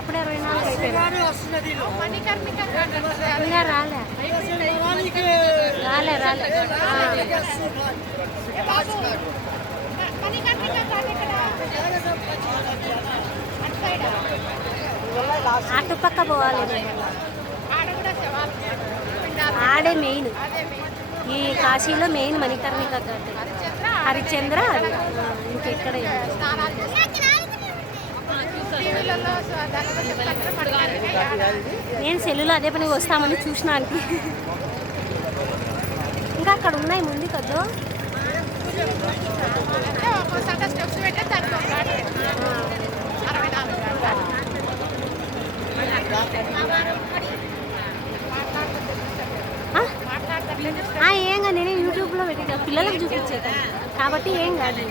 అప్పుడే 24 అయిపోయింది. ఇంకా రాలే రాలే రాలే. అటుపక్క పోవాలి. ఆడే మెయిన్, ఈ కాశీలో మెయిన్ మణికర్ణిక ఘాట్, హరిశ్చంద్ర. ఇంకెక్కడ నేను సెల్లులో అదే పని వస్తామని చూసినానికి. ఇంకా అక్కడ ఉన్నాయి ముందు కదా. ఏం కాదు, నేనే యూట్యూబ్లో పెట్టి పిల్లలకు చూపించేది కాబట్టి ఏం కాదు.